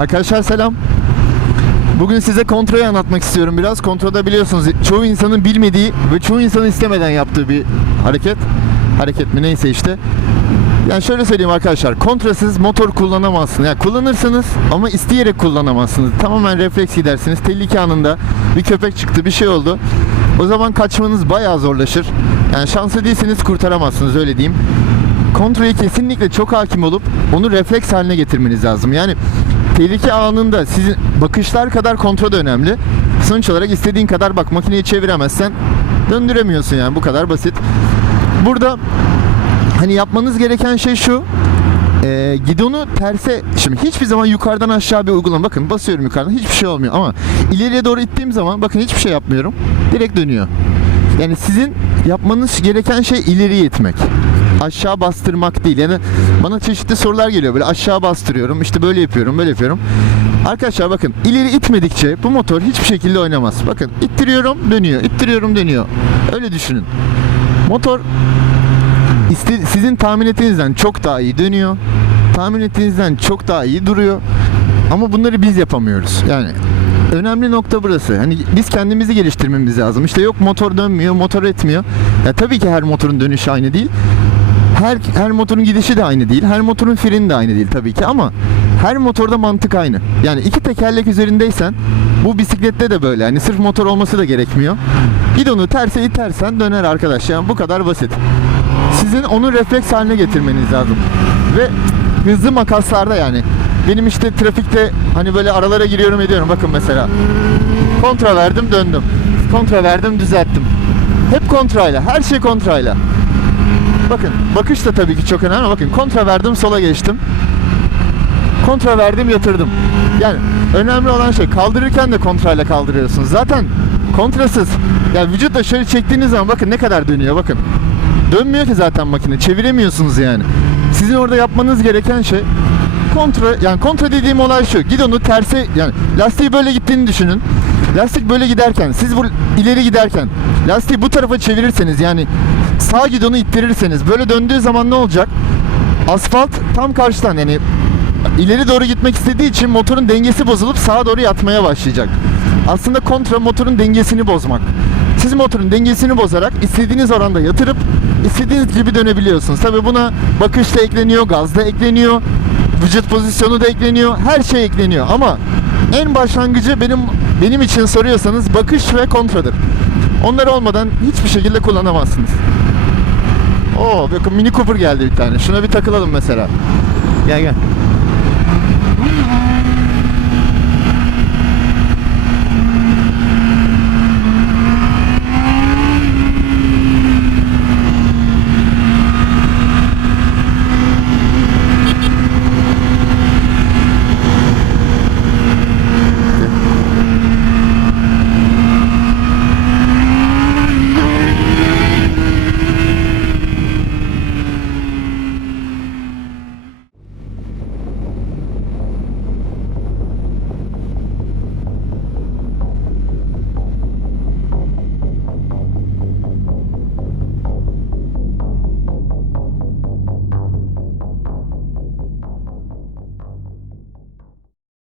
Arkadaşlar selam. Bugün size kontrolü anlatmak istiyorum biraz. Kontrolda biliyorsunuz çoğu insanın bilmediği ve çoğu insanın istemeden yaptığı bir hareket. Hareket mi neyse işte. Yani şöyle söyleyeyim arkadaşlar. Kontrasız motor kullanamazsınız. Yani kullanırsınız ama isteyerek kullanamazsınız. Tamamen refleks gidersiniz. Tehlike anında bir köpek çıktı bir şey oldu. O zaman kaçmanız bayağı zorlaşır. Yani şanslı değilseniz kurtaramazsınız öyle diyeyim. Kontrolü kesinlikle çok hakim olup onu refleks haline getirmeniz lazım. Yani tehlike anında sizin bakışlar kadar kontrol önemli. Sonuç olarak istediğin kadar bak makineyi çeviremezsen döndüremiyorsun yani bu kadar basit. Burada hani yapmanız gereken şey şu. E, gidonu terse şimdi hiçbir zaman yukarıdan aşağı bir uygulama bakın basıyorum yukarıdan hiçbir şey olmuyor ama ileriye doğru ittiğim zaman bakın hiçbir şey yapmıyorum direkt dönüyor yani sizin yapmanız gereken şey ileriye itmek aşağı bastırmak değil yani bana çeşitli sorular geliyor böyle aşağı bastırıyorum işte böyle yapıyorum böyle yapıyorum arkadaşlar bakın ileri itmedikçe bu motor hiçbir şekilde oynamaz bakın ittiriyorum dönüyor ittiriyorum dönüyor öyle düşünün motor sizin tahmin ettiğinizden çok daha iyi dönüyor. Tahmin ettiğinizden çok daha iyi duruyor. Ama bunları biz yapamıyoruz. Yani önemli nokta burası. Hani biz kendimizi geliştirmemiz lazım. İşte yok motor dönmüyor, motor etmiyor. Ya tabii ki her motorun dönüşü aynı değil. Her her motorun gidişi de aynı değil. Her motorun freni de aynı değil tabii ki ama her motorda mantık aynı. Yani iki tekerlek üzerindeysen bu bisiklette de böyle. Yani sırf motor olması da gerekmiyor. Gidonu terse itersen döner arkadaş. Yani bu kadar basit sizin onu refleks haline getirmeniz lazım. Ve hızlı makaslarda yani. Benim işte trafikte hani böyle aralara giriyorum ediyorum bakın mesela. Kontra verdim döndüm. Kontra verdim düzelttim. Hep kontrayla. Her şey kontrayla. Bakın bakış da tabii ki çok önemli. Bakın kontra verdim sola geçtim. Kontra verdim yatırdım. Yani önemli olan şey kaldırırken de kontrayla kaldırıyorsunuz. Zaten kontrasız. Yani vücutla şöyle çektiğiniz zaman bakın ne kadar dönüyor bakın. Dönmüyor ki zaten makine. Çeviremiyorsunuz yani. Sizin orada yapmanız gereken şey kontra yani kontra dediğim olay şu. Gidonu terse yani lastiği böyle gittiğini düşünün. Lastik böyle giderken siz bu ileri giderken lastiği bu tarafa çevirirseniz yani sağ gidonu ittirirseniz böyle döndüğü zaman ne olacak? Asfalt tam karşıdan yani ileri doğru gitmek istediği için motorun dengesi bozulup sağa doğru yatmaya başlayacak. Aslında kontra motorun dengesini bozmak. Siz motorun dengesini bozarak istediğiniz oranda yatırıp istediğiniz gibi dönebiliyorsunuz. Tabi buna bakış da ekleniyor, gaz da ekleniyor, vücut pozisyonu da ekleniyor, her şey ekleniyor. Ama en başlangıcı benim benim için soruyorsanız bakış ve kontradır. Onlar olmadan hiçbir şekilde kullanamazsınız. Oo bakın Mini Cooper geldi bir tane. Şuna bir takılalım mesela. Gel gel.